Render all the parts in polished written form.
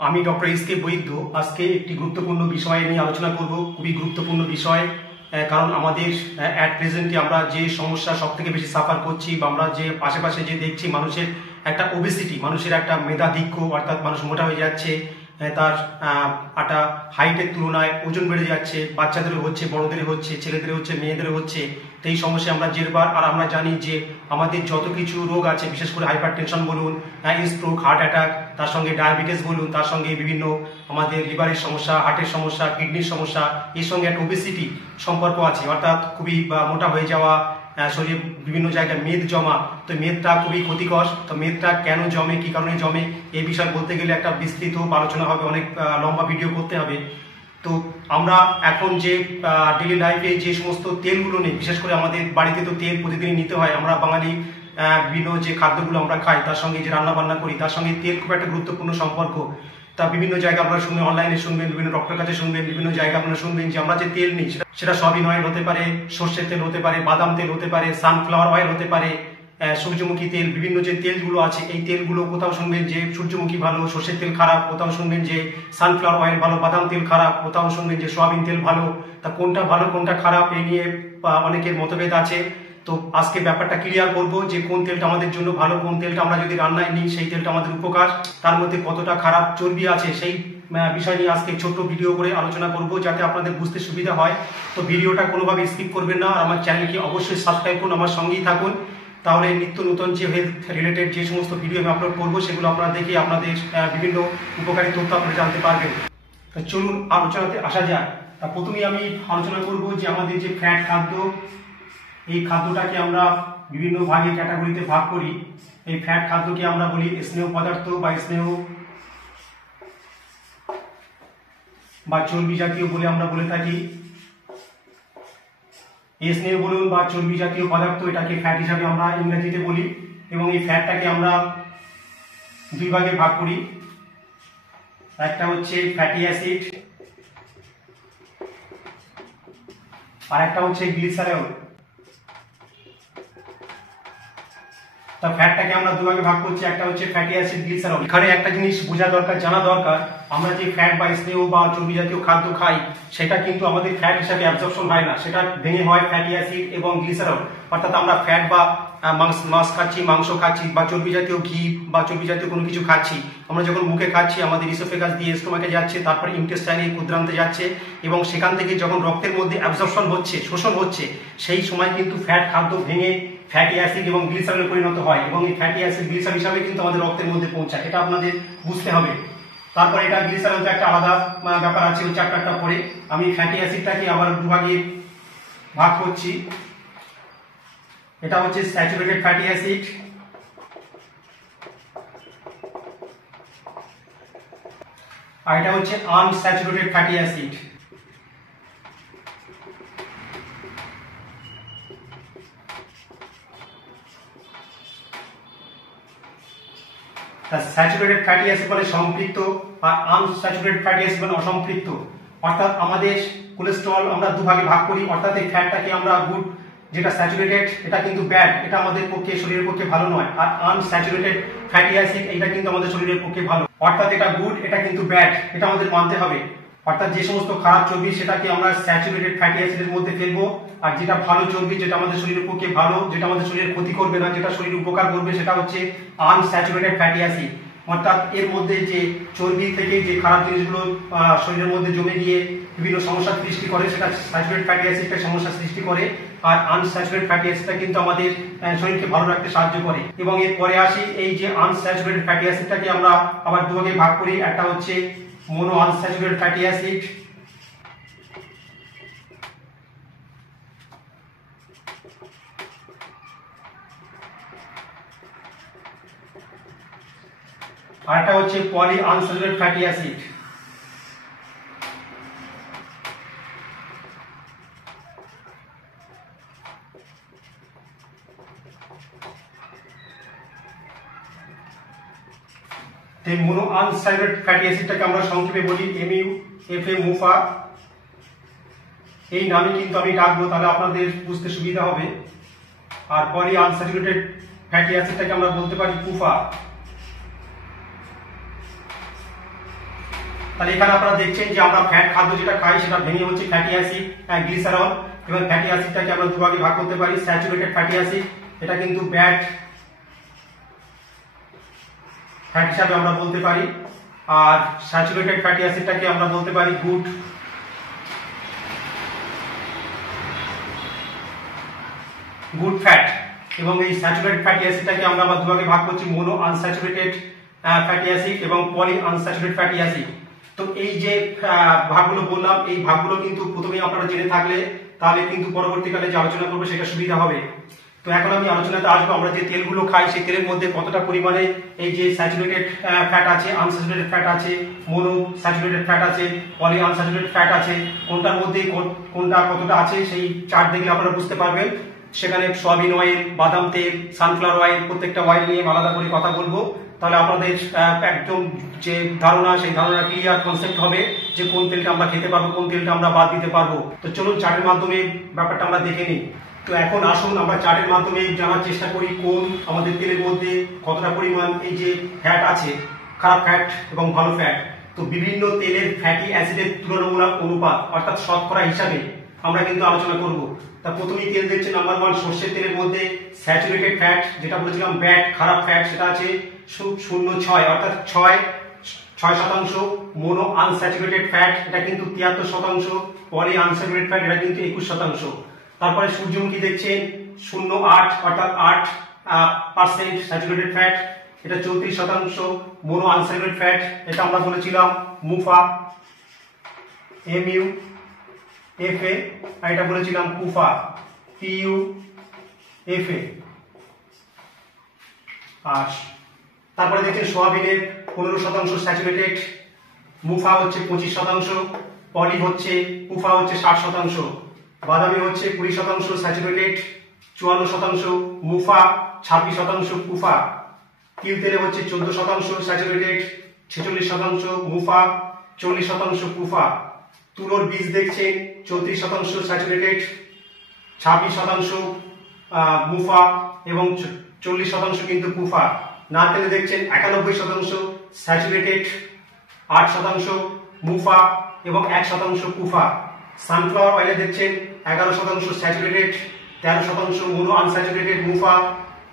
আমি doctor S K. বৈদ্য আজকে একটি গুরুত্বপূর্ণ বিষয় নিয়ে আলোচনা করব। খুবই গুরুত্বপূর্ণ বিষয়, কারণ আমাদের অ্যাট প্রেজেন্টে আমরা যে সমস্যা সব থেকে বেশি সাফার করছি বা আমরা যে আশেপাশে যে দেখছি মানুষের একটা ওবেসিটি, মানুষের একটা মেধাধিক্য, অর্থাৎ মানুষ মোটা হয়ে যাচ্ছে, তার একটা হাইটের তুলনায় ওজন বেড়ে যাচ্ছে, বাচ্চাদেরও হচ্ছে, বড়দের হচ্ছে, ছেলেদের হচ্ছে, মেয়েদের হচ্ছে। তো এই সমস্যা আমরা জেরবার। আর আমরা জানি যে আমাদের যত কিছু রোগ আছে, বিশেষ করে হাইপার টেনশন বলুন, স্ট্রোক, হার্ট অ্যাটাক, তার সঙ্গে ডায়াবেটিস বলুন, তার সঙ্গে বিভিন্ন আমাদের লিভারের সমস্যা, হার্টের সমস্যা, কিডনির সমস্যা, এর সঙ্গে একটা ওবেসিটি সম্পর্ক আছে, অর্থাৎ খুবই মোটা হয়ে যাওয়া, শরীরে বিভিন্ন জায়গায় মেদ জমা। তো মেদটা খুবই ক্ষতিকর। তো মেদটা কেন জমে, কি কারণে জমে, এই বিষয়ে বলতে গেলে একটা বিস্তৃত আলোচনা হবে, অনেক লম্বা ভিডিও করতে হবে। তো আমরা এখন যে ডেলি লাইফে যে সমস্ত তেলগুলো নেই, বিশেষ করে আমাদের বাড়িতে তো তেল প্রতিদিনই নিতে হয়। আমরা বাঙালি বিভিন্ন যে খাদ্যগুলো আমরা খাই, তার সঙ্গে যে রান্না বান্না করি, তার সঙ্গে তেল খুব একটা গুরুত্বপূর্ণ সম্পর্ক। তা বিভিন্ন জায়গায় আপনারা শুনবেন, অনলাইনে শুনবেন, বিভিন্ন ডক্টরের কাছে শুনবেন, বিভিন্ন জায়গায় আপনারা শুনবেন যে আমরা যে তেল নিই সেটা সবই অয়েল হতে পারে, সর্ষের তেল হতে পারে, বাদাম তেল হতে পারে, সানফ্লাওয়ার অয়েল হতে পারে, সূর্যমুখী তেল, বিভিন্ন যে তেলগুলো আছে এই তেলগুলো কোথাও শুনবেন যে সূর্যমুখী ভালো, সর্ষের তেল খারাপ, কোথাও শুনবেন যে সানফ্লাওয়ার অয়েল ভালো, বাদাম তেল খারাপ, কোথাও শুনবেন যে সোয়াবিন তেল ভালো। তা কোনটা ভালো কোনটা খারাপ এই নিয়ে অনেকের মতভেদ আছে। তো আজকে ব্যাপারটা ক্লিয়ার করব যে কোন তেলটা আমাদের জন্য ভালো, কোন তেলটা আমরা যদি রান্নায় নিই সেই তেলটা আমাদের উপকার, তার মধ্যে কতটা খারাপ চর্বি আছে সেই বিষয় নিয়ে আজকে ছোট্ট ভিডিও করে আলোচনা করব, যাতে আপনাদের বুঝতে সুবিধা হয়। তো ভিডিওটা কোনোভাবে স্কিপ করবেন না, আর আমার চ্যানেলকে অবশ্যই সাবস্ক্রাইব করুন, আমার সঙ্গেই থাকুন। তাহলে নিত্য নতুন যে হেলথ রিলেটেড যে সমস্ত ভিডিও আমি আপলোড করবো সেগুলো আপনারা দেখে আপনাদের বিভিন্ন উপকারী তথ্য আপনারা জানতে পারবেন। তো চলুন আলোচনাতে আসা যাক। তা প্রথমেই আমি আলোচনা করব যে আমাদের যে ফ্যাট খাদ্য, এই খাদ্যটাকে আমরা বিভিন্ন ভাগে ক্যাটাগরিতে ভাগ করি। এই ফ্যাট খাদ্যকে আমরা বলি স্নেহ পদার্থ বা স্নেহ বা চর্বি জাতীয় বলে আমরা বলে থাকি। এই স্নেহ বলুন বা চর্বি জাতীয় পদার্থ, এটাকে ফ্যাট হিসাবে আমরা ইংরেজিতে বলি। এবং এই ফ্যাটটাকে আমরা দুই ভাগে ভাগ করি। একটা হচ্ছে ফ্যাটি অ্যাসিড, আর একটা হচ্ছে গ্লিসারল। তা ফ্যাটটাকে আমরা দুভাগে ভাগ করছি, একটা হচ্ছে ফ্যাটি অ্যাসিড, গ্লিসারল। এখানে একটা জিনিস বোঝা দরকার, জানা দরকার, আমরা যে ফ্যাট বা স্নেহ বা চর্বি জাতীয় খাদ্য খাই সেটা কিন্তু আমাদের ফ্যাট হিসাবে অ্যাবজর্পশন হয় না, সেটা ভেঙে হয় ফ্যাটি অ্যাসিড এবং গ্লিসারল। অর্থাৎ আমরা ফ্যাট বা মাছ খাচ্ছি, মাংস খাচ্ছি, বা চর্বি জাতীয় ঘি বা চর্বি জাতীয় কোনো কিছু খাচ্ছি, আমরা যখন মুখে খাচ্ছি আমাদের ইসোফেগাস দিয়ে স্টোমাকে যাচ্ছে, তারপর ইন্টেস্টাইনে ক্ষুদ্রান্তে যাচ্ছে, এবং সেখান থেকে যখন রক্তের মধ্যে অ্যাবজর্পশন হচ্ছে, শোষণ হচ্ছে, সেই সময় কিন্তু ফ্যাট খাদ্য ভেঙে ফ্যাটি অ্যাসিড এবং গ্লিসারলে পরিণত হয়, এবং এই ফ্যাটি অ্যাসিড গ্লিসার হিসাবে কিন্তু আমাদের রক্তের মধ্যে পৌঁছায়। এটা আপনাদের বুঝতে হবে। তারপর এটা গ্লিসারল তো একটা আলাদা ব্যাপার আছে, ওই চ্যাপ্টারটা পরে আমি ফ্যাটি অ্যাসিডটাকে আবার দুভাগে ভাগ করছি। এটা হচ্ছে স্যাচুরেটেড ফ্যাটি অ্যাসিড, আর এটা হচ্ছে unsaturated fatty acid. Saturated fatty acid মানে সম্পৃক্ত, আর আনস্যাচুরেটেড ফ্যাটি অ্যাসিড মানে অসম্পৃক্ত। অর্থাৎ আমাদের কোলেস্টেরল আমরা দুভাগে ভাগ করি, অর্থাৎ এই ফ্যাটটাকে আমরা গুড, যেটা স্যাচুরেটেড এটা কিন্তু ব্যাড, এটা আমাদের পক্ষে শরীরের পক্ষে ভালো নয়। আর আনস্যাচুরেটেড ফ্যাটি অ্যাসিড এটা কিন্তু আমাদের শরীরের পক্ষে ভালো, অর্থাৎ এটা গুড, এটা কিন্তু ব্যাড, এটা আমাদের মানতে হবে। অর্থাৎ যে সমস্ত খারাপ চর্বি সেটাকে আমরা স্যাচুরেটেড ফ্যাটি অ্যাসিডের মধ্যে ফেলবো, আর যেটা ভালো চর্বি, যেটা আমাদের শরীরের পক্ষে ভালো, যেটা আমাদের শরীরের ক্ষতি করবে না, যেটা শরীরের উপকার করবে, সেটা হচ্ছে আনস্যাচুরেটেড ফ্যাটি অ্যাসিড। অর্থাৎ এর মধ্যে যে চর্বি থেকে যে খারাপ জিনিসগুলো শরীরের মধ্যে জমে গিয়ে বিভিন্ন সমস্যার সৃষ্টি করে, সেটা স্যাচুরেটেড ফ্যাটি অ্যাসিডটা সমস্যার সৃষ্টি করে। আর আনস্যাচুরেটেড ফ্যাটি অ্যাসিডটা কিন্তু আমাদের শরীরকে ভালো রাখতে সাহায্য করে। এবং এর পরে আসি, এই যে আনস্যাচুরেটেড ফ্যাটি অ্যাসিডটাকে আমরা আবার দুভাগে ভাগ করি। একটা হচ্ছে মোনো আনস্যাচুরেটেড ফ্যাটি অ্যাসিড, আর একটা হচ্ছে পলি আনস্যাচুরেটেড ফ্যাটি অ্যাসিড। এই মোনো আনস্যাচুরেটেড ফ্যাটি অ্যাসিডটাকে আমরা সংক্ষেপে বলি MUFA, মুফা। এই নামে কিন্তু আমি ডাকবো, তাহলে আপনাদের বুঝতে সুবিধা হবে। আর পলি আনস্যাচুরেটেড ফ্যাটি অ্যাসিডটাকে আমরা বলতে পারি পুফা। তাহলে এখানে আপনারা দেখছেন যে আমরা ফ্যাট খাদ্য যেটা খাই সেটা ভেঙে হচ্ছে ফ্যাটি অ্যাসিড, গ্লিসারল, এবং ফ্যাটি অ্যাসিডটাকে আমরা দুভাগে ভাগ করতে পারি। স্যাচুরেটেড ফ্যাটি অ্যাসিড, এটা কিন্তু ব্যাড ফ্যাট হিসাবে আমরা বলতে পারি, আর স্যাচুরেটেড ফ্যাটি অ্যাসিডটাকে আমরা বলতে পারি গুড ফ্যাট। এবং এই স্যাচুরেটেড ফ্যাটি অ্যাসিডটাকে আমরা আবার দুভাগে ভাগ করছি, মোনো আনস্যাচুরেটেড ফ্যাটি অ্যাসিড এবং পলি আনস্যাচুরেটেড ফ্যাটি অ্যাসিড। তো এই যে ভাগগুলো বললাম, এই ভাগগুলো কিন্তু প্রথমেই আপনারা জেনে থাকলে তাহলে কিন্তু পরবর্তীকালে যে আলোচনা করবো সেটা সুবিধা হবে। তো এখন আমি আলোচনাতে আসবো আমরা যে তেলগুলো খাই সেই তেলের মধ্যে কতটা পরিমাণে এই যে স্যাচুরেটেড ফ্যাট আছে, আনস্যাচুরেটেড ফ্যাট আছে, মোনো স্যাচুরেটেড ফ্যাট আছে, পলি আনস্যাচুরেটেড ফ্যাট আছে, কোনটার মধ্যে কোনটা কতটা আছে সেই চার্ট দেখলে আপনারা বুঝতে পারবেন। সেখানে সয়াবিন অয়েল, বাদাম তেল, সানফ্লাওয়ার অয়েল, প্রত্যেকটা অয়েল নিয়ে আলাদা করে কথা বলবো। তাহলে আপনাদের একদম যে ধারণা সেই ধারণা ক্লিয়ার কনসেপ্ট হবে যে কোন তেলটা আমরা খেতে পারবো, কোন তেলটা আমরা বাদ দিতে পারবো। তো চলুন চার্টের মাধ্যমে ব্যাপারটা আমরা দেখে নিই। তো এখন আসুন আমরা চার্টের মাধ্যমে জানার চেষ্টা করি কোন আমাদের তেলের মধ্যে কতটা পরিমাণ এই যে ফ্যাট আছে, খারাপ ফ্যাট এবং ভালো ফ্যাট। তো বিভিন্ন তেলের ফ্যাটি অ্যাসিডের তুলনামূলক অনুপাত অর্থাৎ শতকরা হিসাবে আমরা কিন্তু আলোচনা করব। তা প্রথমেই তেল দেখছেন নাম্বার 1 সর্ষের তেলের মধ্যে স্যাচুরেটেড ফ্যাট, যেটা বলেছিলাম ব্যাড খারাপ ফ্যাট, সেটা আছে 0.6 অর্থাৎ 6%। মোনো আনস্যাচুরেটেড ফ্যাট এটা কিন্তু 73%। পলি আনস্যাচুরেটেড ফ্যাট এটা কিন্তু 21%। তারপরে সূর্যমুখী দেখছেন 0.8 অর্থাৎ 8% স্যাচুরেটেড ফ্যাট, এটা 34%। মোনো আনস্যাচুরেটেড ফ্যাট এটা আমরা বলেছিলাম মুফা, MUFA, আর এটা বলেছিলাম কুফা, PUFA। আর তারপরে দেখছেন সোয়াবিনের 15% স্যাচুরেটেড, মুফা হচ্ছে 25%, পলি হচ্ছে কুফা হচ্ছে 60%, বাদামে হচ্ছে 20% স্যাচুরেটেড, 54% মুফা, 26% কুফা, তিল তেলে হচ্ছে 14% স্যাচুরেটেড, 46% মুফা, 40% কুফা, তুলোর বীজ দেখছেন 34% স্যাচুরেটেড, 26% মুফা এবং 40% কিন্তু কুফা। নারকেলে দেখছেন 91% স্যাচুরেটেড, 8% মুফা এবং 1% কুফা। সানফ্লাওয়ার অয়েলে দেখছেন 11% স্যাচুরেটেড, 13% মোনো আনস্যাচুরেটেড মুফা,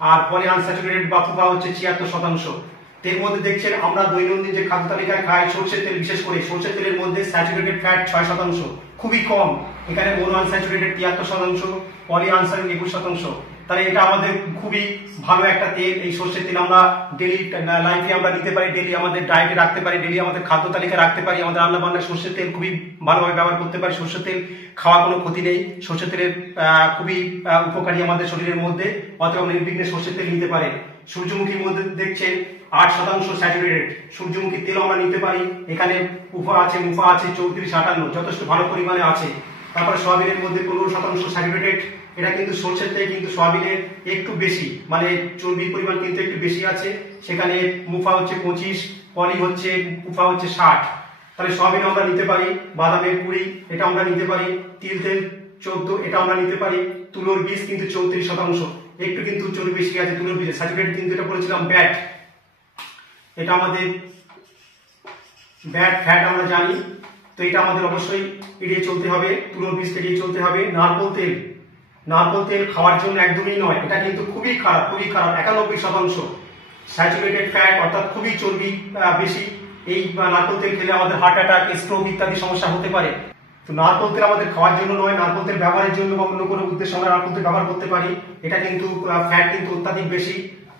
আর পলি আনস্যাচুরেটেড বা কুফা হচ্ছে 76%। তেল মধ্যে দেখছেন আমরা দৈনন্দিন যে খাদ্য তালিকায় খাই সরষের তেল, বিশেষ করে সরষের তেলের মধ্যে স্যাচুরেটেড ফ্যাট 6%, খুবই কম। এখানে মোনো আনস্যাচুরেটেড 73%, পলি আনস্যাচুরেটেড 21%। তাহলে এটা আমাদের খুবই ভালো একটা তেল। এই সরষের তেল আমরা ডেলি লাইফে আমরা নিতে পারি, ডেলি আমাদের ডায়েটে রাখতে পারি, ডেলি আমাদের খাদ্য তালিকায় রাখতে পারি। আমাদের রান্না বান্নায় সরষের তেল খুবই ভালোভাবে ব্যবহার করতে পারি। সরষের তেল খাওয়া কোনো ক্ষতি নেই, সরষের তেলের খুবই উপকারী আমাদের শরীরের মধ্যে, অথবা নির্বিঘ্নে সরষের তেল নিতে পারে। সূর্যমুখীর মধ্যে দেখছেন 8% স্যাচুরেটেড, সূর্যমুখী তেল আমরা নিতে পারি। এখানে মুফা আছে 34-58, যথেষ্ট ভালো পরিমাণে আছে। তারপরে সয়াবিনের মধ্যে 15% স্যাচুরেটেড, এটা কিন্তু সরষের থেকে কিন্তু সয়াবিনের একটু বেশি, মানে চর্বির পরিমাণ কিন্তু একটু বেশি আছে। সেখানে মুফা হচ্ছে 25, পলি হচ্ছে কুফা হচ্ছে 60। তাহলে সয়াবিন আমরা নিতে পারি। বাদামের 20, এটা আমরা নিতে পারি। তিল তেল 14, এটা আমরা নিতে পারি। তুলোর বীজ কিন্তু 34%, একটু কিন্তু চর্বি বেশি আছে তুলোর বীজে। স্যাচুরেটেড কিন্তু এটা বলেছিলাম ব্যাড, এটা আমাদের ব্যাড ফ্যাট আমরা জানি। তো এটা আমাদের অবশ্যই এড়িয়ে চলতে হবে, তুলোর বীজ এড়িয়ে চলতে হবে। নারকেল তেল খাওয়ার জন্য একদমই নয়, এটা কিন্তু খুবই খারাপ, খুবই খারাপ। 91% স্যাচুরেটেড ফ্যাট, অর্থাৎ খুবই চর্বি বেশি। এই নারকেল তেল খেলে আমাদের হার্ট অ্যাটাক, স্ট্রোক ইত্যাদি সমস্যা হতে পারে। তো নারকেল তেল আমাদের খাওয়ার জন্য নয়, নারকেল তেল ব্যবহারের জন্য বা অন্য কোনো উদ্দেশ্যে আমরা নারকেল তেল ব্যবহার করতে পারি। এটা কিন্তু ফ্যাট কিন্তু অত্যাধিক বেশি।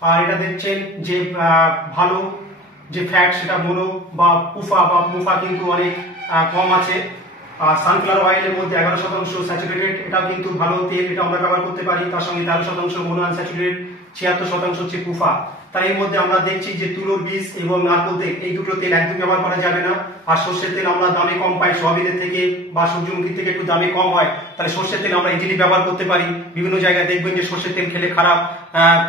আর এটা দেখছেন যে ভালো যে ফ্যাট সেটা মোনো বা কুফা বা মুফা কিন্তু অনেক কম আছে। আর সানফ্লাওয়ার অয়েলের মধ্যে 11% স্যাচুরেটেড, এটাও কিন্তু ভালো তেল, এটা আমরা ব্যবহার করতে পারি। তার সঙ্গে 13% মোনো আনস্যাচুরেটেড, 76% হচ্ছে কুফা। তার এর মধ্যে আমরা দেখছি যে তুলোর বীজ এবং নারকেল তেল, এই দুটো তেল একদম ব্যবহার করা যাবে না। আর সর্ষের তেল আমরা দামে কম পাই সয়াবিনের থেকে বা সূর্যমুখীর থেকে, একটু দামে কম হয়। তাহলে সর্ষের তেল আমরা ইজিলি ব্যবহার করতে পারি। বিভিন্ন জায়গায় দেখবেন যে সর্ষের তেল খেলে খারাপ,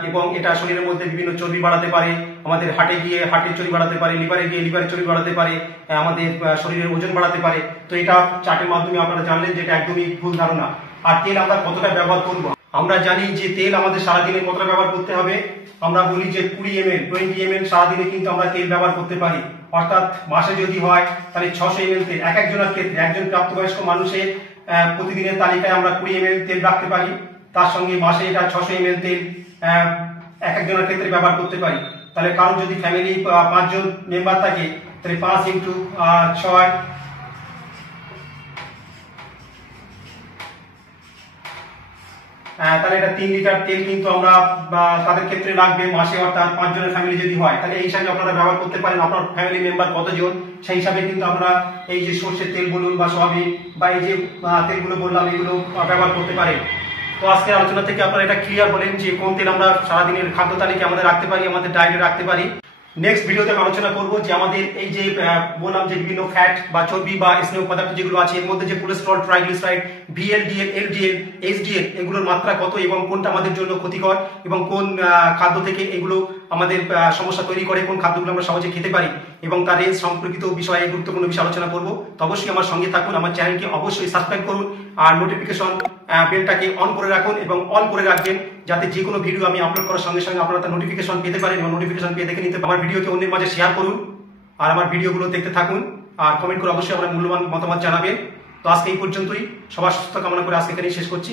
এবং এটা শরীরের মধ্যে বিভিন্ন চর্বি বাড়াতে পারে। আমাদের হার্টে গিয়ে হার্টের চর্বি বাড়াতে পারে, লিভারে গিয়ে লিভারের চর্বি বাড়াতে পারে, আমাদের শরীরের ওজন বাড়াতে পারে। তো এটা চার্টের মাধ্যমে আপনারা জানলেন যে এটা একদমই ভুল ধারণা। আর তেল আমরা কতটা ব্যবহার করব, আমরা জানি যে তেল আমাদের সারাদিনে কতটা ব্যবহার করতে হবে। আমরা বলি যে 20 ml 20 ml সারাদিনে কিন্তু আমরা তেল ব্যবহার করতে পারি। অর্থাৎ মাসে যদি হয় তাহলে 600 ml তেল এক একজনের ক্ষেত্রে, একজন প্রাপ্তবয়স্ক মানুষের প্রতিদিনের তালিকায় আমরা 20 ml তেল রাখতে পারি, তার সঙ্গে মাসে এটা 600 ml তেল এক একজনের ক্ষেত্রে ব্যবহার করতে পারি। তাহলে কারোর যদি ফ্যামিলি 5 জন মেম্বার থাকে তাহলে 5 × 6 তাহলে এটা 3 লিটার তেল কিন্তু আমরা তাদের ক্ষেত্রে লাগবে মাসে, অর্থাৎ 5 জনের ফ্যামিলি যদি হয় তাহলে এই হিসাবে আপনারা ব্যবহার করতে পারেন। আপনার ফ্যামিলি মেম্বার কতজন সেই হিসাবে কিন্তু আমরা এই যে সর্ষের তেল বলুন বা সয়াবিন বা এই যে তেলগুলো বললাম এগুলো ব্যবহার করতে পারেন। তো আজকে আলোচনা থেকে আপনারা এটা ক্লিয়ার হলেন যে কোন তেল আমরা সারাদিনের খাদ্য তালিকায় আমাদের রাখতে পারি, আমাদের ডায়েটে রাখতে পারি। নেক্সট ভিডিওতে আমি আলোচনা করব যে আমাদের এই যে বললাম যে বিভিন্ন ফ্যাট বা চর্বি বা স্নেহ পদার্থ যেগুলো আছে এর মধ্যে যে cholesterol, triglyceride, VLDL, LDL, HDL এগুলোর মাত্রা কত এবং কোনটা আমাদের জন্য ক্ষতিকর এবং কোন খাদ্য থেকে এগুলো আমাদের সমস্যা তৈরি করে, কোন খাদ্যগুলো আমরা সহজে খেতে পারি এবং তার রেঞ্জ সম্পর্কিত বিষয়ে গুরুত্বপূর্ণ বিষয় আলোচনা করব। তো অবশ্যই আমার সঙ্গে থাকুন, আমার চ্যানেলকে অবশ্যই সাবস্ক্রাইব করুন আর নোটিফিকেশন বেলটাকে অন করে রাখুন এবং অল করে রাখবেন যাতে যে কোনো ভিডিও আমি আপলোড করার সঙ্গে সঙ্গে আপনারা তার নোটিফিকেশন পেতে পারেন এবং নোটিফিকেশন পেয়ে দেখে নিতে। আমার ভিডিওকে অন্যের মাঝে শেয়ার করুন আর আমার ভিডিওগুলো দেখতে থাকুন আর কমেন্ট করে অবশ্যই আপনার মূল্যবান মতামত জানাবেন। তো আজকে এই পর্যন্তই, সবার সুস্থ কামনা করে আজকে এখানেই শেষ করছি।